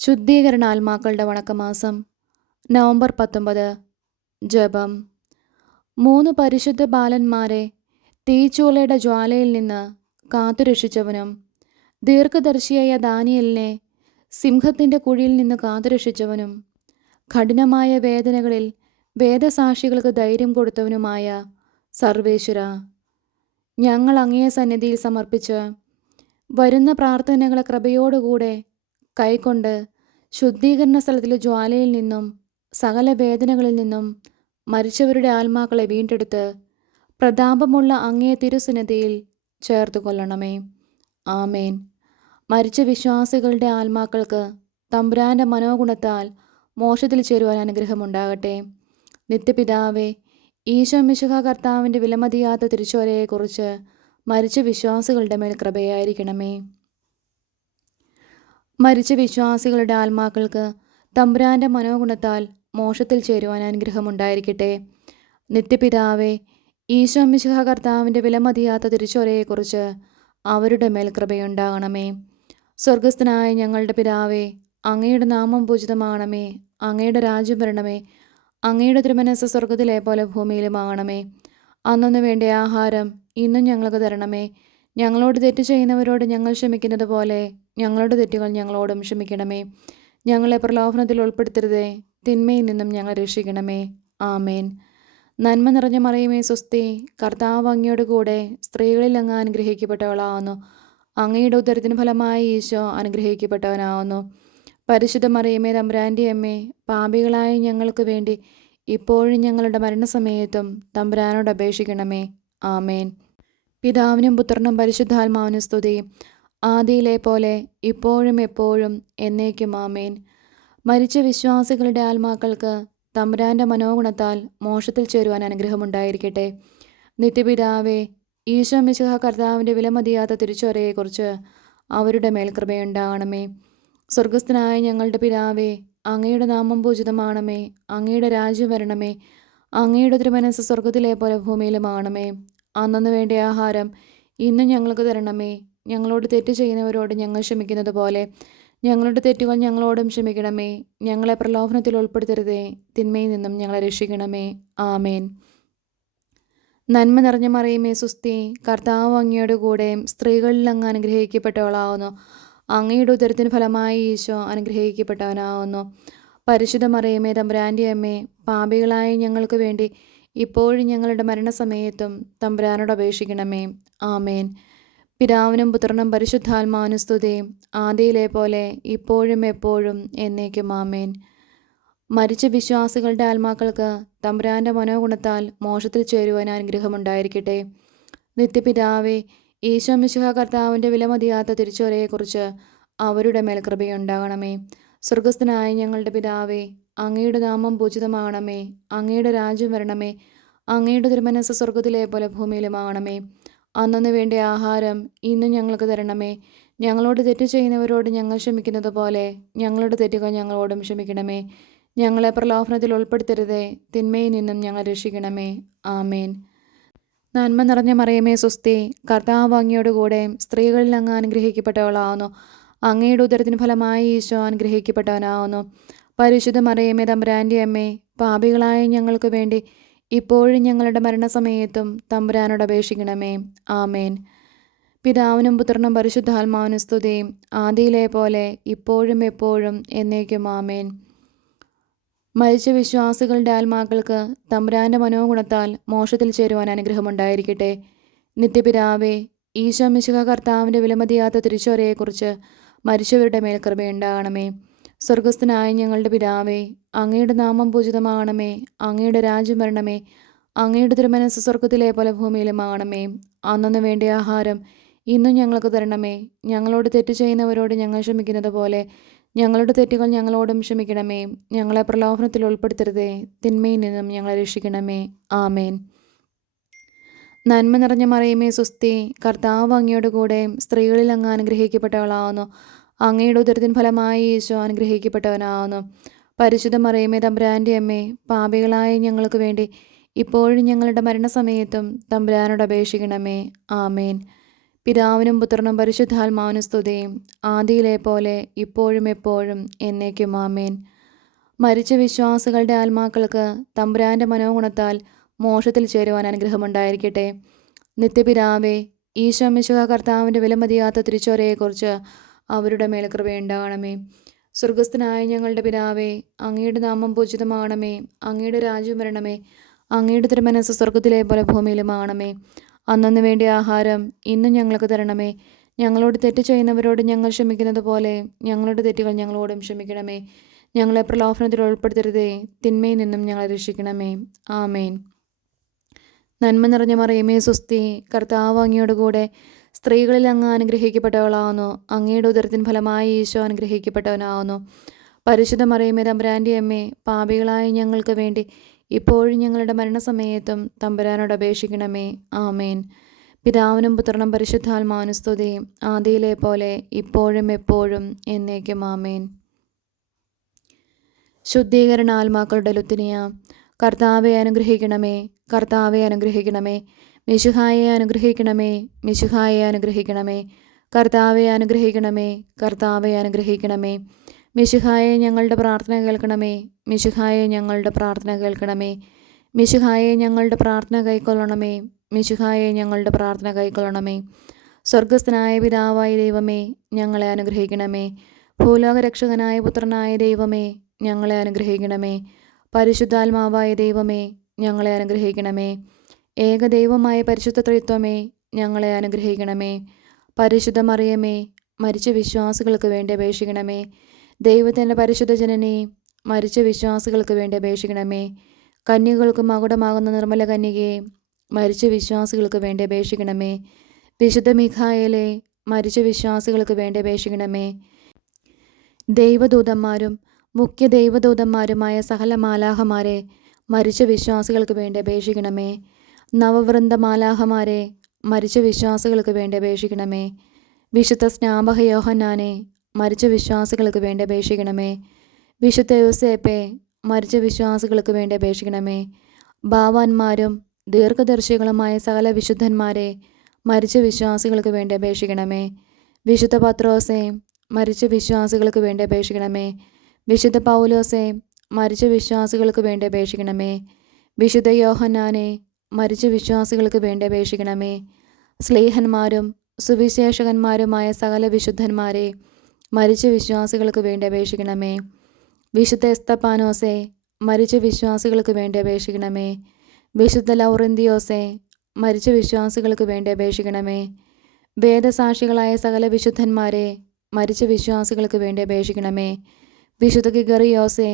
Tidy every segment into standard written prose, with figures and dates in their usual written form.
ശുദ്ധീകരണ ആത്മാക്കളുടെ വണക്കമാസം നവംബർ 19. ജപം. 3 പരിശുദ്ധ ബാലന്മാരെ തീച്ചൂളയുടെ ജ്വാലയിൽ നിന്ന് കാത്തുരക്ഷിച്ചവനും ദീർഘദർശിയായ ദാനിയേലിനെ സിംഹത്തിൻ്റെ കുഴിയിൽ നിന്ന് കാത്തുരക്ഷിച്ചവനും കഠിനമായ വേദനകളിൽ വേദസാക്ഷികൾക്ക് ധൈര്യം കൊടുത്തവനുമായ സർവേശ്വര, ഞങ്ങൾ അങ്ങയെ സന്നിധിയിൽ സമർപ്പിച്ച് വരുന്ന പ്രാർത്ഥനകളെ കൃപയോടുകൂടെ കൈക്കൊണ്ട് ശുദ്ധീകരണ സ്ഥലത്തിലെ ജ്വാലയിൽ നിന്നും സകല വേദനകളിൽ നിന്നും മരിച്ചവരുടെ ആത്മാക്കളെ വീണ്ടെടുത്ത് പ്രതാപമുള്ള അങ്ങേ തിരുസന്നിധിയിൽ ചേർത്ത് കൊള്ളണമേ. ആമേൻ. മരിച്ച വിശ്വാസികളുടെ ആത്മാക്കൾക്ക് തമ്പുരാൻ്റെ മനോഗുണത്താൽ മോക്ഷത്തിൽ ചേരുവാൻ അനുഗ്രഹമുണ്ടാകട്ടെ. നിത്യപിതാവേ, ഈശോ മിശിഹാ കർത്താവിൻ്റെ വിലമതിയാത്ത തിരുച്ചോരയെക്കുറിച്ച് മരിച്ച വിശ്വാസികളുടെ മേൽ കൃപയായിരിക്കണമേ. മരിച്ച വിശ്വാസികളുടെ ആത്മാക്കൾക്ക് തമ്പുരാൻ്റെ മനോഗുണത്താൽ മോക്ഷത്തിൽ ചേരുവാൻ അനുഗ്രഹമുണ്ടായിരിക്കട്ടെ. നിത്യപിതാവേ, ഈശോ മിശിഹാ കർത്താവിൻ്റെ വിലമതിയാത്ത തിരുച്ചോരയെക്കുറിച്ച് അവരുടെ മേൽ കൃപയുണ്ടാകണമേ. സ്വർഗസ്ഥനായ ഞങ്ങളുടെ പിതാവേ, അങ്ങയുടെ നാമം പൂജിതമാകണമേ. അങ്ങയുടെ രാജ്യം വരണമേ. അങ്ങയുടെ തിരുമനസ്സ് സ്വർഗത്തിലെ പോലെ ഭൂമിയിലുമാകണമേ. അന്നൊന്നു വേണ്ട ആഹാരം ഇന്നും ഞങ്ങൾക്ക് തരണമേ. ഞങ്ങളോട് തെറ്റ് ചെയ്യുന്നവരോട് ഞങ്ങൾ ക്ഷമിക്കുന്നത് പോലെ ഞങ്ങളുടെ തെറ്റുകൾ ഞങ്ങളോടും ക്ഷമിക്കണമേ. ഞങ്ങളെ പ്രലോഭനത്തിൽ ഉൾപ്പെടുത്തരുതേ, തിന്മയിൽ നിന്നും ഞങ്ങൾ രക്ഷിക്കണമേ. ആമേൻ. നന്മ നിറഞ്ഞ മറിയമേ സ്വസ്തി, കർത്താവ് അങ്ങയോട് കൂടെ സ്ത്രീകളിൽ അങ്ങ് അനുഗ്രഹിക്കപ്പെട്ടവളാവുന്നു. അങ്ങയുടെ ഉദരത്തിന് ഫലമായി ഈശോ അനുഗ്രഹിക്കപ്പെട്ടവനാവുന്നു. പരിശുദ്ധ മറിയമേ തമ്പുരാൻ്റെ അമ്മേ, പാപികളായ ഞങ്ങൾക്ക് വേണ്ടി ഇപ്പോഴും ഞങ്ങളുടെ മരണസമയത്തും തമ്പുരാനോട് അപേക്ഷിക്കണമേ. ആമേൻ. പിതാവിനും പുത്രനും പരിശുദ്ധാത്മാവിനും സ്തുതി, ആദിയിലെ പോലെ ഇപ്പോഴും എപ്പോഴും എന്നേക്കും. ആമേൻ. മരിച്ച വിശ്വാസികളുടെ ആത്മാക്കൾക്ക് തമ്പുരാൻ്റെ മനോഗുണത്താൽ മോക്ഷത്തിൽ ചേരുവാൻ അനുഗ്രഹമുണ്ടായിരിക്കട്ടെ. നിത്യപിതാവേ, ഈശോ മിശിഹാ കർത്താവിൻ്റെ വിലമതിയാത്ത തിരുച്ചോരയെക്കുറിച്ച് അവരുടെ മേൽ കൃപയുണ്ടാകണമേ. സ്വർഗസ്ഥനായ ഞങ്ങളുടെ പിതാവേ, അങ്ങയുടെ നാമം പൂജിതമാണമേ. അങ്ങയുടെ രാജ്യം വരണമേ. അങ്ങയുടെ തിരുമനസ്സ് സ്വർഗത്തിലെ പോലെ ഭൂമിയിലുമാകണമേ. അന്നൊന്നു വേണ്ട ആഹാരം ഇന്നും ഞങ്ങൾക്ക് തരണമേ. ഞങ്ങളോട് തെറ്റ് ചെയ്യുന്നവരോട് ഞങ്ങൾ ക്ഷമിക്കുന്നത് പോലെ ഞങ്ങളുടെ തെറ്റുകൾ ഞങ്ങളോടും ക്ഷമിക്കണമേ. ഞങ്ങളെ പ്രലോഭനത്തിൽ ഉൾപ്പെടുത്തരുതേ, തിന്മയിൽ നിന്നും ഞങ്ങളെ രക്ഷിക്കണമേ. ആമേൻ. നന്മ നിറഞ്ഞ മറിയമേ സ്വസ്തി, കർത്താവ് അങ്ങയോട് കൂടെ സ്ത്രീകളിൽ അങ്ങ് അനുഗ്രഹിക്കപ്പെട്ടവളാവുന്നു. അങ്ങയുടെ ഉദരത്തിന് ഫലമായി ഈശോ അനുഗ്രഹിക്കപ്പെട്ടവനാവുന്നു. പരിശുദ്ധ മറിയമേ തമ്പുരാൻ്റെ അമ്മേ, പാപികളായ ഞങ്ങൾക്ക് വേണ്ടി ഇപ്പോഴും ഞങ്ങളുടെ മരണസമയത്തും തമ്പുരാനോട് അപേക്ഷിക്കണമേ. ആമേൻ. പിതാവിനും പുത്രനും പരിശുദ്ധാത്മാവിനും സ്തുതി, ആദിയിലെ പോലെ ഇപ്പോഴും എപ്പോഴും എന്നേക്കും. ആമേൻ. മരിച്ച വിശ്വാസികളുടെ ആത്മാക്കൾക്ക് തമ്പുരാൻ്റെ മനോഗുണത്താൽ മോക്ഷത്തിൽ ചേരുവാൻ അനുഗ്രഹമുണ്ടായിരിക്കട്ടെ. നിത്യപിതാവേ, ഈശോ മിശിഹാ കർത്താവിൻ്റെ വിലമതിയാത്ത തിരുച്ചോരയെക്കുറിച്ച് അവരുടെ മേൽ കൃപയുണ്ടാകണമേ. സ്വർഗസ്ഥനായ ഞങ്ങളുടെ പിതാവേ, അങ്ങയുടെ നാമം പൂജിതമാകണമേ. അങ്ങയുടെ രാജ്യം വരണമേ. അങ്ങയുടെ തിരുമനസ്സ് സ്വർഗത്തിലെ പോലെ ഭൂമിയിലുമാകണമേ. അന്നൊന്നു വേണ്ട ആഹാരം ഇന്നും ഞങ്ങൾക്ക് തരണമേ. ഞങ്ങളോട് തെറ്റ് ചെയ്യുന്നവരോട് ഞങ്ങൾ ക്ഷമിക്കുന്നത് പോലെ ഞങ്ങളുടെ തെറ്റുകൾ ഞങ്ങളോടും ക്ഷമിക്കണമേ. ഞങ്ങളെ പ്രലോഭനത്തിൽ ഉൾപ്പെടുത്തരുതേ, തിന്മയിൽ നിന്നും ഞങ്ങൾ രക്ഷിക്കണമേ. ആമേൻ. നന്മ നിറഞ്ഞ മറിയമേ സ്വസ്തി, കർത്താവ് അങ്ങയോട് കൂടെ സ്ത്രീകളിൽ അങ്ങ് അനുഗ്രഹിക്കപ്പെട്ടവളാവുന്നു. അങ്ങയുടെ ഉദരത്തിന് ഫലമായി ഈശോ അനുഗ്രഹിക്കപ്പെട്ടവനാവുന്നു. പരിശുദ്ധ മറിയമേ തമ്പുരാൻ്റെ അമ്മേ, പാപികളായ ഞങ്ങൾക്ക് വേണ്ടി ഇപ്പോഴും ഞങ്ങളുടെ മരണസമയത്തും തമ്പുരാനോട് അപേക്ഷിക്കണമേ. ആമേൻ. പിതാവിനും പുത്രനും പരിശുദ്ധാത്മാവിനും സ്തുതി, ആദിയിലെ പോലെ ഇപ്പോഴും എപ്പോഴും എന്നേക്കും. ആമേൻ. മരിച്ച വിശ്വാസികളുടെ ആത്മാക്കൾക്ക് തമ്പുരാൻ്റെ മനോഗുണത്താൽ മോക്ഷത്തിൽ ചേരുവാൻ അനുഗ്രഹമുണ്ടായിരിക്കട്ടെ. നിത്യപിതാവേ, ഈശോ മിശിഹാ കർത്താവിൻ്റെ വിലമതിയാത്ത തിരുച്ചോരയെക്കുറിച്ച് മരിച്ചവരുടെ മേൽ കൃപയുണ്ടാകണമേ. സ്വർഗസ്ഥനായ ഞങ്ങളുടെ പിതാവേ, അങ്ങയുടെ നാമം പൂജിതമാകണമേ. അങ്ങയുടെ രാജ്യം വരണമേ. അങ്ങയുടെ തിരുമനസ്സ് സ്വർഗത്തിലെ പോലെ ഭൂമിയിലുമാകണമേ. അന്നൊന്നു വേണ്ട ആഹാരം ഇന്നും ഞങ്ങൾക്ക് തരണമേ. ഞങ്ങളോട് തെറ്റ് ചെയ്യുന്നവരോട് ഞങ്ങൾ ക്ഷമിക്കുന്നത് പോലെ ഞങ്ങളുടെ തെറ്റുകൾ ഞങ്ങളോടും ക്ഷമിക്കണമേ. ഞങ്ങളെ പ്രലോഭനത്തിൽ ഉൾപ്പെടുത്തരുതേ, തിന്മയിൽ നിന്നും ഞങ്ങളെ രക്ഷിക്കണമേ. ആമേൻ. നന്മ നിറഞ്ഞ മറിയമേ സ്വസ്തി, കർത്താവ് അങ്ങയോട് കൂടെ സ്ത്രീകളിൽ അങ്ങ് അനുഗ്രഹിക്കപ്പെട്ടവളാവുന്നു. അങ്ങയുടെ ഉദരത്തിന് ഫലമായി ഈശോ അനുഗ്രഹിക്കപ്പെട്ടവനാവുന്നു. പരിശുദ്ധ മറിയമേ തമ്പുരാൻ്റെ അമ്മേ, പാപികളായ ഞങ്ങൾക്ക് വേണ്ടി ഇപ്പോഴും ഞങ്ങളുടെ മരണസമയത്തും തമ്പുരാനോട് അപേക്ഷിക്കണമേ. ആമേൻ. പിതാവിനും പുത്രനും പരിശുദ്ധാത്മാവിനും സ്തുതി, ആദിയിലെ പോലെ ഇപ്പോഴും എപ്പോഴും എന്നേക്കും ആമേൻ. മരിച്ച വിശ്വാസികളുടെ ആത്മാക്കൾക്ക് തമ്പുരാൻ്റെ മനോഗുണത്താൽ മോക്ഷത്തിൽ ചേരുവാൻ അനുഗ്രഹമുണ്ടായിരിക്കട്ടെ. നിത്യപിതാവേ, ഈശോ മിശിഹാ കർത്താവിൻ്റെ വിലമതിയാത്ത തിരുച്ചോരയെക്കുറിച്ച് അവരുടെ മേൽ കൃപയുണ്ടാകണമേ. സ്വർഗസ്ഥനായ ഞങ്ങളുടെ പിതാവേ, അങ്ങയുടെ നാമം പൂജിതമാകണമേ. അങ്ങയുടെ രാജ്യം വരണമേ. അങ്ങയുടെ തിരുമനസ്സ് സ്വർഗത്തിലെ പോലെ ഭൂമിയിലുമാകണമേ. അന്നന്ന് വേണ്ടിയ ആഹാരം ഇന്നും ഞങ്ങൾക്ക് തരണമേ. ഞങ്ങളോട് തെറ്റ് ചെയ്യുന്നവരോട് ഞങ്ങൾ ക്ഷമിക്കുന്നത് പോലെ ഞങ്ങളുടെ തെറ്റുകൾ ഞങ്ങളോടും ക്ഷമിക്കണമേ. ഞങ്ങളെ പ്രലോഭനത്തിൽ ഉൾപ്പെടുത്തരുതേ, തിന്മയിൽ നിന്നും ഞങ്ങളെ രക്ഷിക്കണമേ. ആമേൻ. നന്മ നിറഞ്ഞ മറിയമേ സ്വസ്തി, കർത്താവ് അങ്ങയോട് കൂടെ സ്ത്രീകളിൽ അങ്ങ് അനുഗ്രഹിക്കപ്പെട്ടവളാവുന്നു. അങ്ങയുടെ ഉദരത്തിൻ ഫലമായി ഈശോ അനുഗ്രഹിക്കപ്പെട്ടവനാവുന്നു. പരിശുദ്ധ മറിയമേ തമ്പുരാൻ്റെ അമ്മേ, പാപികളായ ഞങ്ങൾക്ക് വേണ്ടി ഇപ്പോഴും ഞങ്ങളുടെ മരണസമയത്തും തമ്പുരാനോട് അപേക്ഷിക്കണമേ. ആമേൻ. പിതാവിനും പുത്രനും പരിശുദ്ധാത്മാവിനും സ്തുതി, ആദിയിലെ പോലെ ഇപ്പോഴും എപ്പോഴും എന്നേക്കും ആമേൻ. ശുദ്ധീകരണ ആത്മാക്കളുടെ ലുത്തിനിയ. കർത്താവെ അനുഗ്രഹിക്കണമേ, കർത്താവെ അനുഗ്രഹിക്കണമേ. മിശിഹായെ അനുഗ്രഹിക്കണമേ, മിശിഹായെ അനുഗ്രഹിക്കണമേ. കർത്താവെ അനുഗ്രഹിക്കണമേ, കർത്താവെ അനുഗ്രഹിക്കണമേ. മിശിഹായെ ഞങ്ങളുടെ പ്രാർത്ഥന കേൾക്കണമേ, മിശിഹായെ ഞങ്ങളുടെ പ്രാർത്ഥന കേൾക്കണമേ. മിശിഹായെ ഞങ്ങളുടെ പ്രാർത്ഥന കൈക്കൊള്ളണമേ, മിശിഹായെ ഞങ്ങളുടെ പ്രാർത്ഥന കൈക്കൊള്ളണമേ. സ്വർഗസ്ഥനായ പിതാവായ ദൈവമേ, ഞങ്ങളെ അനുഗ്രഹിക്കണമേ. ഭൂലോകരക്ഷകനായ പുത്രനായ ദൈവമേ, ഞങ്ങളെ അനുഗ്രഹിക്കണമേ. പരിശുദ്ധാത്മാവായ ദൈവമേ, ഞങ്ങളെ അനുഗ്രഹിക്കണമേ. ഏകദൈവമായ പരിശുദ്ധ ത്രിത്വമേ, ഞങ്ങളെ അനുഗ്രഹിക്കണമേ. പരിശുദ്ധ മറിയമേ, മരിച്ച വിശ്വാസികൾക്ക് വേണ്ടി അപേക്ഷിക്കണമേ. ദൈവത്തിൻ്റെ പരിശുദ്ധ ജനനി, മരിച്ച വിശ്വാസികൾക്ക് വേണ്ടി അപേക്ഷിക്കണമേ. കന്യകൾക്ക് മകുടമാകുന്ന നിർമ്മല കന്യകയെ, മരിച്ച വിശ്വാസികൾക്ക് വേണ്ടി അപേക്ഷിക്കണമേ. വിശുദ്ധ മിഖായേലെ, മരിച്ച വിശ്വാസികൾക്ക് വേണ്ടി അപേക്ഷിക്കണമേ. ദൈവദൂതന്മാരും മുഖ്യ ദൈവദൂതന്മാരുമായ സകല മാലാഹമാരെ, മരിച്ച വിശ്വാസികൾക്ക് വേണ്ടി അപേക്ഷിക്കണമേ. നവവൃന്ദ മാലാഹമാരെ, മരിച്ച വിശ്വാസികൾക്ക് വേണ്ടി അപേക്ഷിക്കണമേ. വിശുദ്ധ സ്നാപക യോഹന്നാനെ, മരിച്ച വിശ്വാസികൾക്ക് വേണ്ടി അപേക്ഷിക്കണമേ. വിശുദ്ധ യോസേപ്പെ, മരിച്ച വിശ്വാസികൾക്ക് വേണ്ടി അപേക്ഷിക്കണമേ. ഭാവാന്മാരും ദീർഘദർശികളുമായ സകല വിശുദ്ധന്മാരെ, മരിച്ച വിശ്വാസികൾക്ക് വേണ്ടി അപേക്ഷിക്കണമേ. വിശുദ്ധ പത്രോസെ, മരിച്ച വിശ്വാസികൾക്ക് വേണ്ടി അപേക്ഷിക്കണമേ. വിശുദ്ധ പൗലോസെ, മരിച്ച വിശ്വാസികൾക്ക് വേണ്ടി അപേക്ഷിക്കണമേ. വിശുദ്ധ യോഹന്നാനെ, മരിച്ച വിശ്വാസികൾക്ക് വേണ്ടി അപേക്ഷിക്കണമേ. സ്ലീഹന്മാരും സുവിശേഷകന്മാരുമായ സകല വിശുദ്ധന്മാരെ, മരിച്ച വിശ്വാസികൾക്ക് വേണ്ടി അപേക്ഷിക്കണമേ. വിശുദ്ധ എസ്തപ്പാനോസെ, മരിച്ച വിശ്വാസികൾക്ക് വേണ്ടി അപേക്ഷിക്കണമേ. വിശുദ്ധ ലൗറന്തിയോസെ, മരിച്ച വിശ്വാസികൾക്ക് വേണ്ടി അപേക്ഷിക്കണമേ. വേദസാക്ഷികളായ സകല വിശുദ്ധന്മാരെ, മരിച്ച വിശ്വാസികൾക്ക് വേണ്ടി അപേക്ഷിക്കണമേ. വിശുദ്ധ ഗിഗറിയോസെ,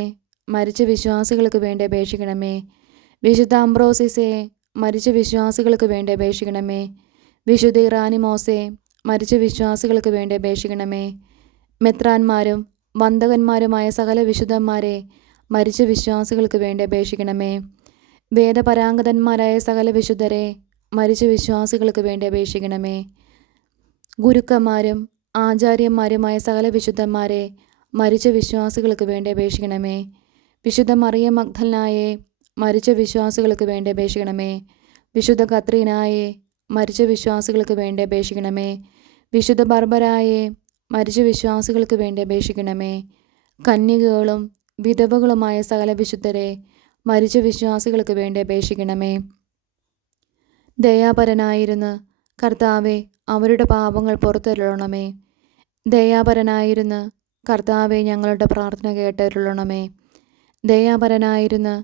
മരിച്ച വിശ്വാസികൾക്ക് വേണ്ടി അപേക്ഷിക്കണമേ. വിശുദ്ധ അംബ്രോസിസെ, മരിച്ച വിശ്വാസികൾക്ക് വേണ്ടി അപേക്ഷിക്കണമേ. വിശുദ്ധ ഇറാനിമോസെ, മരിച്ച വിശ്വാസികൾക്ക് വേണ്ടി അപേക്ഷിക്കണമേ. മെത്രാന്മാരും വന്ദകന്മാരുമായ സകല വിശുദ്ധന്മാരെ, മരിച്ച വിശ്വാസികൾക്ക് വേണ്ടി അപേക്ഷിക്കണമേ. വേദപരാംഗതന്മാരായ സകല വിശുദ്ധരെ, മരിച്ച വിശ്വാസികൾക്ക് വേണ്ടി അപേക്ഷിക്കണമേ. ഗുരുക്കന്മാരും ആചാര്യന്മാരുമായ സകല വിശുദ്ധന്മാരെ, മരിച്ച വിശ്വാസികൾക്ക് വേണ്ടി അപേക്ഷിക്കണമേ. വിശുദ്ധ മറിയം മഗ്ദലനായെ, മരിച്ച വിശ്വാസികൾക്ക് വേണ്ടി അപേക്ഷിക്കണമേ. വിശുദ്ധ കത്രീനായെ, മരിച്ച വിശ്വാസികൾക്ക് വേണ്ടി അപേക്ഷിക്കണമേ. വിശുദ്ധ ബർബരായെ, മരിച്ച വിശ്വാസികൾക്ക് വേണ്ടി അപേക്ഷിക്കണമേ. കന്യകകളും വിധവകളുമായ സകല വിശുദ്ധരെ, മരിച്ച വിശ്വാസികൾക്ക് വേണ്ടി അപേക്ഷിക്കണമേ. ദയാപരനായിരുന്ന് കർത്താവെ, അവരുടെ പാപങ്ങൾ പുറത്തരുളണമേ. ദയാപരനായിരുന്ന് കർത്താവെ, ഞങ്ങളുടെ പ്രാർത്ഥന കേട്ടരുളണമേ. ദയാപരനായിരുന്ന്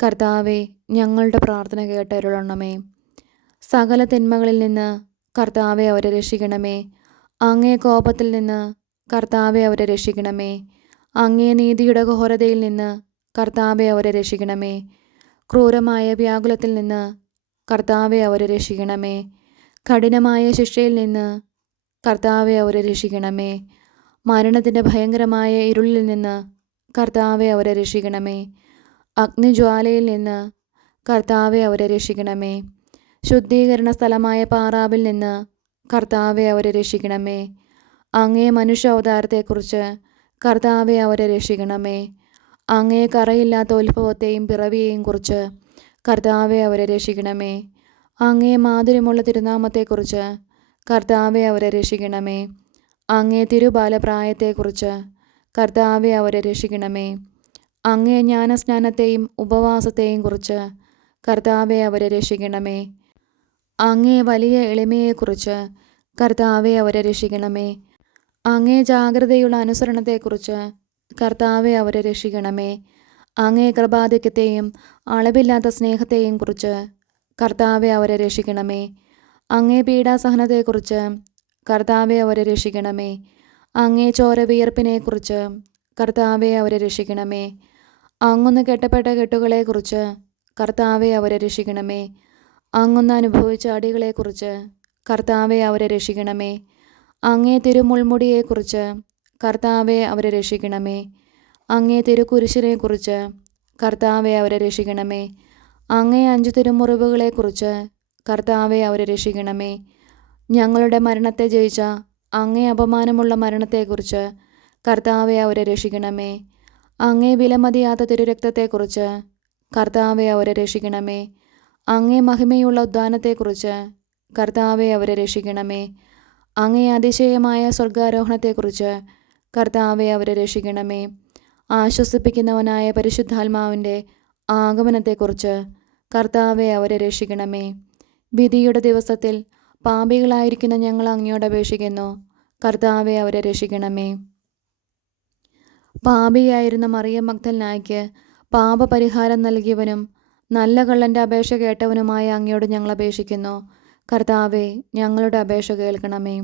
കർത്താവെ, ഞങ്ങളുടെ പ്രാർത്ഥന കേട്ടരുളണമേ. സകല തിന്മകളിൽ നിന്ന് കർത്താവെ അവരെ രക്ഷിക്കണമേ. അങ്ങേ കോപത്തിൽ നിന്ന് കർത്താവെ അവരെ രക്ഷിക്കണമേ. അങ്ങേ നീതിയുടെ ഘോരതയിൽ നിന്ന് കർത്താവെ അവരെ രക്ഷിക്കണമേ. ക്രൂരമായ വ്യാകുലത്തിൽ നിന്ന് കർത്താവെ അവരെ രക്ഷിക്കണമേ. കഠിനമായ ശിക്ഷയിൽ നിന്ന് കർത്താവെ അവരെ രക്ഷിക്കണമേ. മരണത്തിൻ്റെ ഭയങ്കരമായ ഇരുളിൽ നിന്ന് കർത്താവെ അവരെ രക്ഷിക്കണമേ. അഗ്നിജ്വാലയിൽ നിന്ന് കർത്താവെ അവരെ രക്ഷിക്കണമേ. ശുദ്ധീകരണ സ്ഥലമായ പാറാവിൽ നിന്ന് കർത്താവെ അവരെ രക്ഷിക്കണമേ. അങ്ങേ മനുഷ്യ അവതാരത്തെക്കുറിച്ച് കർത്താവെ അവരെ രക്ഷിക്കണമേ. അങ്ങേ കറയില്ലാത്ത ഉത്ഭവത്തെയും പിറവിയെയും കുറിച്ച് കർത്താവെ അവരെ രക്ഷിക്കണമേ. അങ്ങേ മാധുര്യമുള്ള തിരുനാമത്തെക്കുറിച്ച് കർത്താവെ അവരെ രക്ഷിക്കണമേ. അങ്ങേ തിരുബാലപ്രായത്തെക്കുറിച്ച് കർത്താവെ അവരെ രക്ഷിക്കണമേ. അങ്ങേ ജ്ഞാനസ്നാനത്തെയും ഉപവാസത്തെയും കുറിച്ച് കർത്താവെ അവരെ രക്ഷിക്കണമേ. അങ്ങേ വലിയ എളിമയെക്കുറിച്ച് കർത്താവെ അവരെ രക്ഷിക്കണമേ. അങ്ങേ ജാഗ്രതയുള്ള അനുസരണത്തെക്കുറിച്ച് കർത്താവെ അവരെ രക്ഷിക്കണമേ. അങ്ങേ കൃപാധിക്യത്തെയും അളവില്ലാത്ത സ്നേഹത്തെയും കുറിച്ച് കർത്താവെ അവരെ രക്ഷിക്കണമേ. അങ്ങേ പീഡാസഹനത്തെക്കുറിച്ച് കർത്താവെ അവരെ രക്ഷിക്കണമേ. അങ്ങേ ചോരവിയർപ്പിനെക്കുറിച്ച് കർത്താവെ അവരെ രക്ഷിക്കണമേ. അങ്ങൊന്ന് കെട്ടപ്പെട്ട കെട്ടുകളെക്കുറിച്ച് കർത്താവെ അവരെ രക്ഷിക്കണമേ. അങ്ങൊന്ന് അനുഭവിച്ച അടികളെക്കുറിച്ച് കർത്താവെ അവരെ രക്ഷിക്കണമേ. അങ്ങേ തിരുമുൾമുടിയെക്കുറിച്ച് കർത്താവെ അവരെ രക്ഷിക്കണമേ. അങ്ങേ തിരുക്കുരിശിനെക്കുറിച്ച് കർത്താവെ അവരെ രക്ഷിക്കണമേ. അങ്ങേ 5 തിരുമുറിവുകളെക്കുറിച്ച് കർത്താവെ അവരെ രക്ഷിക്കണമേ. ഞങ്ങളുടെ മരണത്തെ ജയിച്ച അങ്ങേ അപമാനമുള്ള മരണത്തെക്കുറിച്ച് കർത്താവെ അവരെ രക്ഷിക്കണമേ. അങ്ങേ വിലമതിയാത്ത തിരുരക്തത്തെക്കുറിച്ച് കർത്താവെ അവരെ രക്ഷിക്കണമേ. അങ്ങേ മഹിമയുള്ള ഉദ്ധാനത്തെക്കുറിച്ച് കർത്താവെ അവരെ രക്ഷിക്കണമേ. അങ്ങേ അതിശയമായ സ്വർഗാരോഹണത്തെക്കുറിച്ച് കർത്താവെ അവരെ രക്ഷിക്കണമേ. ആശ്വസിപ്പിക്കുന്നവനായ പരിശുദ്ധാത്മാവിൻ്റെ ആഗമനത്തെക്കുറിച്ച് കർത്താവെ അവരെ രക്ഷിക്കണമേ. വിധിയുടെ ദിവസത്തിൽ പാപികളായിരിക്കുന്ന ഞങ്ങൾ അങ്ങയോട് അപേക്ഷിക്കുന്നു. കർത്താവെ അവരെ രക്ഷിക്കണമേ. പാപിയായിരുന്ന മറിയം മഗ്ദലനായ്ക്ക് പാപപരിഹാരം നൽകിയവനും നല്ല കള്ളൻ്റെ അപേക്ഷ കേട്ടവനുമായ അങ്ങയോട് ഞങ്ങൾ അപേക്ഷിക്കുന്നു. കർത്താവെ ഞങ്ങളുടെ അപേക്ഷ കേൾക്കണമേ.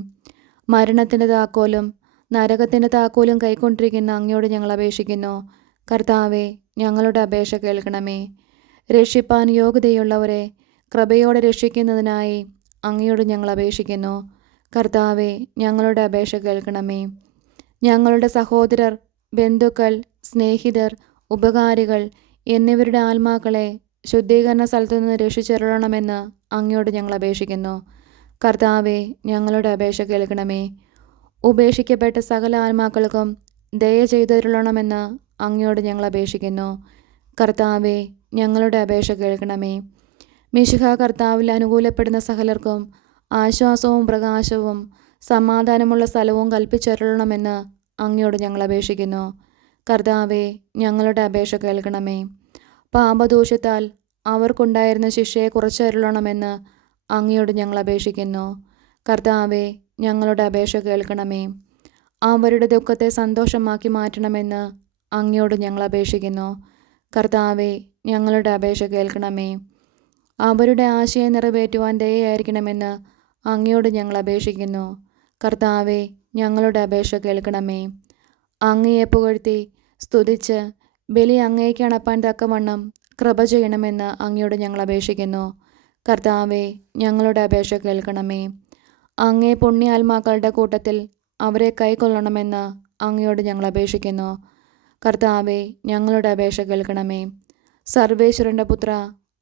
മരണത്തിൻ്റെ താക്കോലും നരകത്തിൻ്റെ താക്കോലും കൈക്കൊണ്ടിരിക്കുന്ന അങ്ങയോട് ഞങ്ങൾ അപേക്ഷിക്കുന്നു. കർത്താവെ ഞങ്ങളുടെ അപേക്ഷ കേൾക്കണമേ. രക്ഷിപ്പാൻ യോഗ്യതയുള്ളവരെ കൃപയോടെ രക്ഷിക്കുന്നതിനായി അങ്ങയോട് ഞങ്ങൾ അപേക്ഷിക്കുന്നു. കർത്താവെ ഞങ്ങളുടെ അപേക്ഷ കേൾക്കണമേ. ഞങ്ങളുടെ സഹോദരർ, ബന്ധുക്കൾ, സ്നേഹിതർ, ഉപകാരികൾ എന്നിവരുടെ ആത്മാക്കളെ ശുദ്ധീകരണ സ്ഥലത്തു നിന്ന് രക്ഷിച്ചരുളണമെന്ന് അങ്ങയോട് ഞങ്ങൾ അപേക്ഷിക്കുന്നു. കർത്താവെ ഞങ്ങളുടെ അപേക്ഷ കേൾക്കണമേ. ഉപേക്ഷിക്കപ്പെട്ട സകല ആത്മാക്കൾക്കും ദയ ചെയ്തരുളണമെന്ന് അങ്ങയോട് ഞങ്ങൾ അപേക്ഷിക്കുന്നു. കർത്താവെ ഞങ്ങളുടെ അപേക്ഷ കേൾക്കണമേ. മിശിഹ കർത്താവിൽ അനുകൂലപ്പെടുന്ന സകലർക്കും ആശ്വാസവും പ്രകാശവും സമാധാനമുള്ള സ്ഥലവും കൽപ്പിച്ചരുളണമെന്ന് അങ്ങയോട് ഞങ്ങൾ അപേക്ഷിക്കുന്നു. കർത്താവെ ഞങ്ങളുടെ അപേക്ഷ കേൾക്കണമേ. പാപദോഷത്താൽ അവർക്കുണ്ടായിരുന്ന ശിക്ഷയെ കുറച്ചരുളണമെന്ന് അങ്ങയോട് ഞങ്ങൾ അപേക്ഷിക്കുന്നു. കർത്താവെ ഞങ്ങളുടെ അപേക്ഷ കേൾക്കണമേ. അവരുടെ ദുഃഖത്തെ സന്തോഷമാക്കി മാറ്റണമെന്ന് അങ്ങയോട് ഞങ്ങൾ അപേക്ഷിക്കുന്നു. കർത്താവെ ഞങ്ങളുടെ അപേക്ഷ കേൾക്കണമേ. അവരുടെ ആശയം നിറവേറ്റുവാൻ ദയയായിരിക്കണമെന്ന് അങ്ങയോട് ഞങ്ങൾ അപേക്ഷിക്കുന്നു. കർത്താവെ ഞങ്ങളുടെ അപേക്ഷ കേൾക്കണമേ. അങ്ങയെ പുകഴ്ത്തി സ്തുതിച്ച് ബലി അങ്ങേക്ക് അണപ്പാൻ തക്കവണ്ണം കൃപ ചെയ്യണമെന്ന് അങ്ങയോട് ഞങ്ങൾ അപേക്ഷിക്കുന്നു. കർത്താവെ ഞങ്ങളുടെ അപേക്ഷ കേൾക്കണമേ. അങ്ങേ പുണ്യാത്മാക്കളുടെ കൂട്ടത്തിൽ അവരെ കൈക്കൊള്ളണമെന്ന് അങ്ങയോട് ഞങ്ങൾ അപേക്ഷിക്കുന്നു. കർത്താവെ ഞങ്ങളുടെ അപേക്ഷ കേൾക്കണമേ. സർവേശ്വരൻ്റെ പുത്ര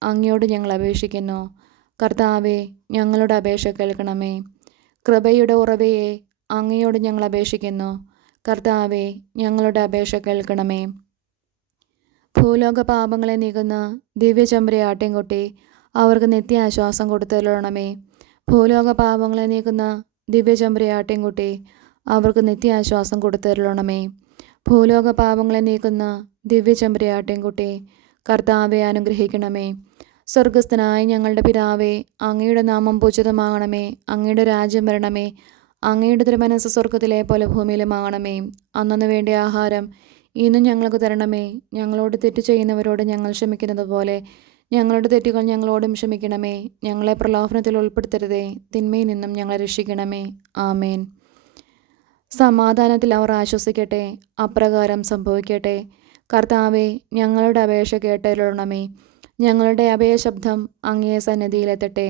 അങ്ങയോട് ഞങ്ങൾ അപേക്ഷിക്കുന്നു. കർത്താവെ ഞങ്ങളുടെ അപേക്ഷ കേൾക്കണമേ. കൃപയുടെ ഉറവയെ അങ്ങയോട് ഞങ്ങൾ അപേക്ഷിക്കുന്നു. കർത്താവെ ഞങ്ങളുടെ അപേക്ഷ കേൾക്കണമേ. ഭൂലോക പാപങ്ങളെ നീക്കുന്ന ദിവ്യചമ്പരെ ആട്ടിൻകുട്ടി അവർക്ക് നിത്യാശ്വാസം കൊടുത്തരുളണമേ. ഭൂലോക പാപങ്ങളെ നീക്കുന്ന ദിവ്യചമ്പരെ ആട്ടിൻകുട്ടി അവർക്ക് നിത്യാശ്വാസം കൊടുത്തരുളണമേ. ഭൂലോക പാപങ്ങളെ നീക്കുന്ന ദിവ്യചമ്പരെ ആട്ടിൻകുട്ടി കർത്താവെ അനുഗ്രഹിക്കണമേ. സ്വർഗസ്ഥനായ ഞങ്ങളുടെ പിതാവേ, അങ്ങയുടെ നാമം പൂജിതമാകണമേ. അങ്ങയുടെ രാജ്യം വരണമേ. അങ്ങയുടെ തിരുമനസ്സ് സ്വർഗത്തിലെ പോലെ ഭൂമിയിലുമാകണമേ. അന്നന്ന് വേണ്ട ആഹാരം ഇന്നും ഞങ്ങൾക്ക് തരണമേ. ഞങ്ങളോട് തെറ്റ് ചെയ്യുന്നവരോട് ഞങ്ങൾ ക്ഷമിക്കുന്നത് പോലെ ഞങ്ങളുടെ തെറ്റുകൾ ഞങ്ങളോടും ക്ഷമിക്കണമേ. ഞങ്ങളെ പ്രലോഭനത്തിൽ ഉൾപ്പെടുത്തരുതേ. തിന്മയിൽ നിന്നും ഞങ്ങളെ രക്ഷിക്കണമേ. ആമേൻ. സമാധാനത്തിൽ അവർ ആശ്വസിക്കട്ടെ. അപ്രകാരം സംഭവിക്കട്ടെ. കർത്താവെ ഞങ്ങളുടെ അപേക്ഷ കേട്ടരുളണമേ. ഞങ്ങളുടെ അഭയശബ്ദം അങ്ങേ സന്നിധിയിലെത്തട്ടെ.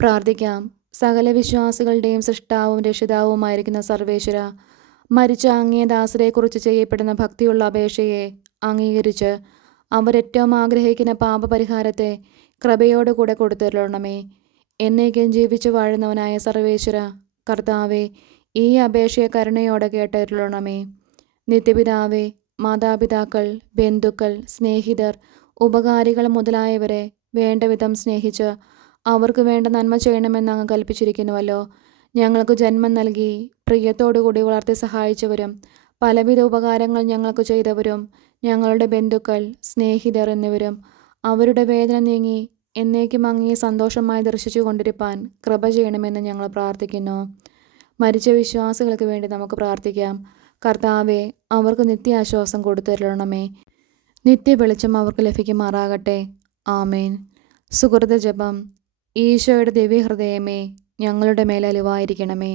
പ്രാർത്ഥിക്കാം. സകല വിശ്വാസികളുടെയും സൃഷ്ടാവും രക്ഷിതാവുമായിരിക്കുന്ന സർവേശ്വര, മരിച്ച അങ്ങേ ദാസരെക്കുറിച്ച് ചെയ്യപ്പെടുന്ന ഭക്തിയുള്ള അപേക്ഷയെ അംഗീകരിച്ച് അവരേറ്റവും ആഗ്രഹിക്കുന്ന പാപപരിഹാരത്തെ കൃപയോടുകൂടെ കൊടുത്തരുളണമേ. എന്നേക്കും ജീവിച്ചു വാഴുന്നവനായ സർവേശ്വര, കർത്താവെ ഈ അപേക്ഷയെ കരുണയോടെ കേട്ടരുളണമേ. നിത്യപിതാവേ, മാതാപിതാക്കൾ, ബന്ധുക്കൾ, സ്നേഹിതർ, ഉപകാരികൾ മുതലായവരെ വേണ്ടവിധം സ്നേഹിച്ച് അവർക്ക് വേണ്ട നന്മ ചെയ്യണമെന്ന് അങ്ങ് കൽപ്പിച്ചിരിക്കുന്നുവല്ലോ. ഞങ്ങൾക്ക് ജന്മം നൽകി പ്രിയത്തോടുകൂടി വളർത്തി സഹായിച്ചവരും പലവിധ ഉപകാരങ്ങൾ ഞങ്ങൾക്ക് ചെയ്തവരും ഞങ്ങളുടെ ബന്ധുക്കൾ, സ്നേഹിതർ എന്നിവരും അവരുടെ വേദന നീങ്ങി എന്നേക്കും അങ്ങയെ സന്തോഷമായി ദർശിച്ചു കൊണ്ടിരിപ്പാൻ കൃപ ചെയ്യണമെന്ന് ഞങ്ങൾ പ്രാർത്ഥിക്കുന്നു. മരിച്ച വിശ്വാസികൾക്ക് വേണ്ടി നമുക്ക് പ്രാർത്ഥിക്കാം. കർത്താവെ, അവർക്ക് നിത്യാശ്വാസം കൊടുത്തരുളണമേ. നിത്യ വെളിച്ചം അവർക്ക് ലഭിക്കുമാറാകട്ടെ. ആമേൻ. സുഹൃത ജപം. ഈശോയുടെ ദിവ്യഹൃദയമേ, ഞങ്ങളുടെ മേൽ അലിവായിരിക്കണമേ.